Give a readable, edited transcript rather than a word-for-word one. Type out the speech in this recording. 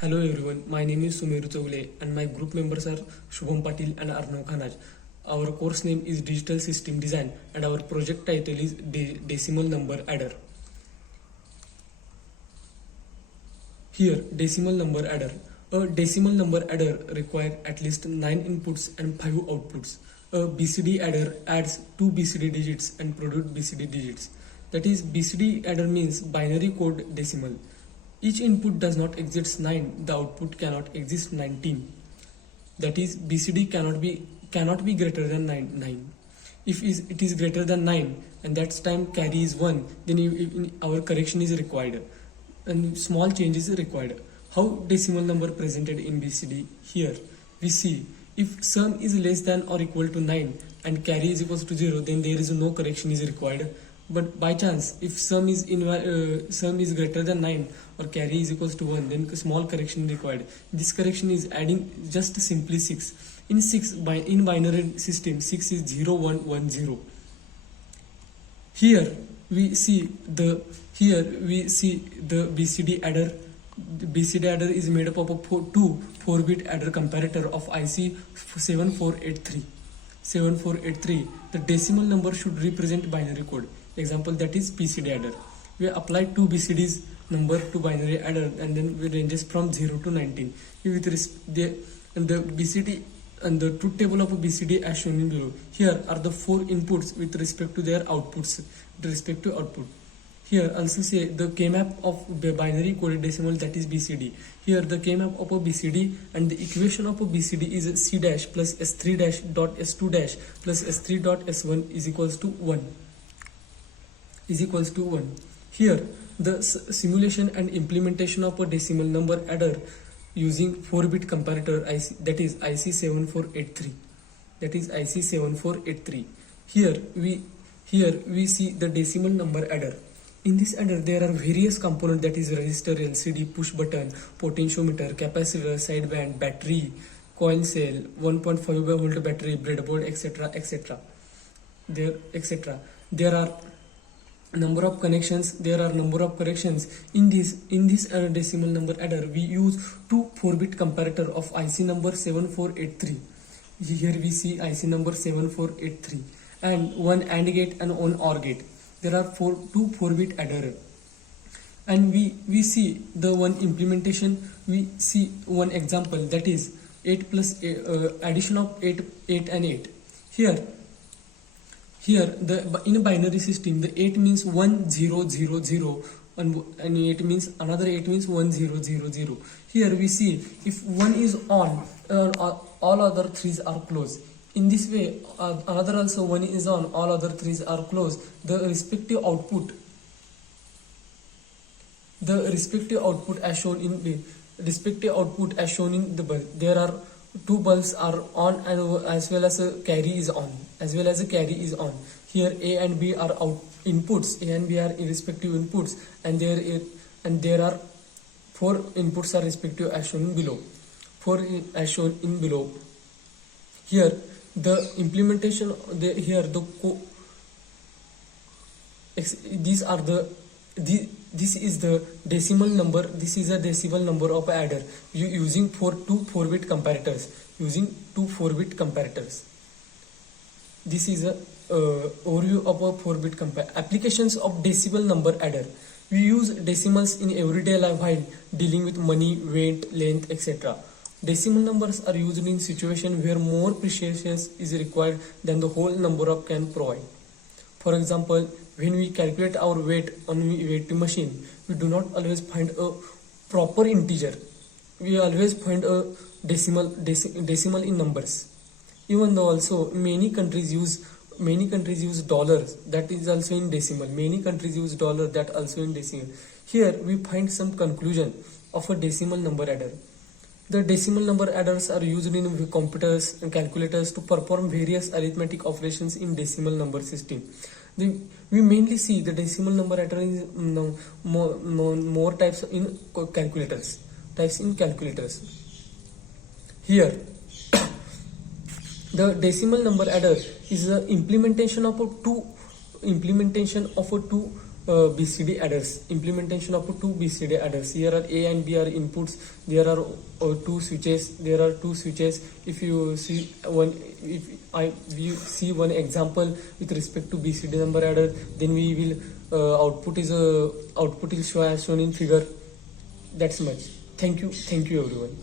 Hello everyone, my name is Sumeru Chogle and my group members are Shubham Patil and Arnav Khanaj. Our course name is Digital System Design and our project title is Decimal Number Adder. Here, decimal number adder. A decimal number adder requires at least 9 inputs and 5 outputs. A BCD adder adds 2 BCD digits and produces BCD digits. That is, BCD adder means binary code decimal. Each input does not exceed 9, the output cannot exceed 19. That is, BCD cannot be greater than 9. If it is greater than 9 and that time carry is 1, then our correction is required and small change is required. How decimal number presented in BCD? Here we see if sum is less than or equal to 9 and carry is equals to 0, then there is no correction is required. But by chance, if sum is greater than 9 or carry is equals to 1, then a small correction required. This correction is adding just simply 6. In binary system, 6 is 0, 1, 1, 0. Here we see the BCD adder. The BCD adder is made up of two 4-bit adder comparator of IC 7483. 7483. The decimal number should represent binary code. Example, that is BCD adder. We apply two BCD's number to binary adder and then we ranges from 0 to 19. The BCD and the truth table of a BCD as shown in below. Here are the 4 inputs with respect to their outputs, with respect to output. Here also say the K-map of the binary coded decimal, that is BCD. Here the K-map of a BCD and the equation of a BCD is C dash plus S3 dash dot S2 dash plus S3 dot S1 is equals to 1. Here the simulation and implementation of a decimal number adder using 4-bit comparator IC, that is IC7483. That is IC7483. Here we see the decimal number adder. In this adder, there are various components, that is resistor, LCD, push button, potentiometer, capacitor, sideband, battery, coil cell, 1.5 volt battery, breadboard, etc. There are number of connections. There are number of corrections. In this decimal number adder, we use two 4-bit comparator of IC number 7483. Here we see IC number 7483 and one AND gate and one OR gate. There are two 4-bit adder, and we see the one implementation. We see one example, that is 8 plus addition of 8 and 8. Here in a binary system, the 8 means 1 0 0 0 and 8 means another 8 means 1 0 0 0. Here we see if one is on, all other threes are closed. In this way, another also one is on, all other threes are closed. The respective output as shown in the bulb. There are two bulbs are on and as well as a carry is on. Here A and B are inputs. A and B are respective inputs, and there are 4 inputs are respective as shown in below. Here the implementation, this is the decimal number. This is a decimal number of adder using two 4-bit comparators. This is a overview of a 4-bit applications of decimal number adder. We use decimals in everyday life while dealing with money, weight, length, etc. Decimal numbers are used in situations where more precision is required than the whole number of can provide. For example, when we calculate our weight on a weighing machine, we do not always find a proper integer. We always find a decimal in numbers. Even though also many countries use dollars, that is also in decimal. Many countries use dollar, that also in decimal. Here we find some conclusion of a decimal number adder. The decimal number adders are used in computers and calculators to perform various arithmetic operations in decimal number system. We mainly see the decimal number adder is more types in calculators. Here, the decimal number adder is the implementation of a two BCD adders. Implementation of two BCD adders. Here are A and B are inputs. There are two switches. There are two switches. If you see one, we see one example with respect to BCD number adder, then we will output is shown as shown in figure. That's much. Thank you everyone.